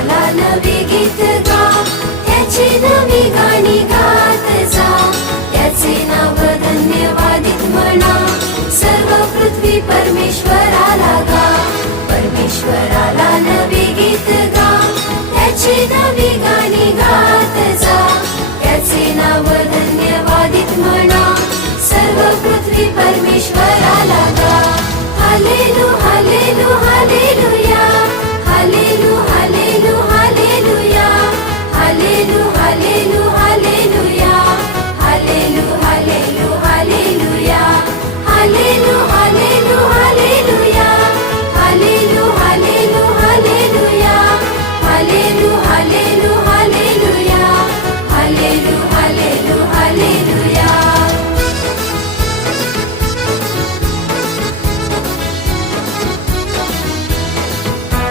देवाला नवे गीत गा, त्याची नवी गाणी गात जा, त्याचे नाव धन्यवादित म्हणा, सर्व पृथ्वी परमेश्वराला गा, परमेश्वरा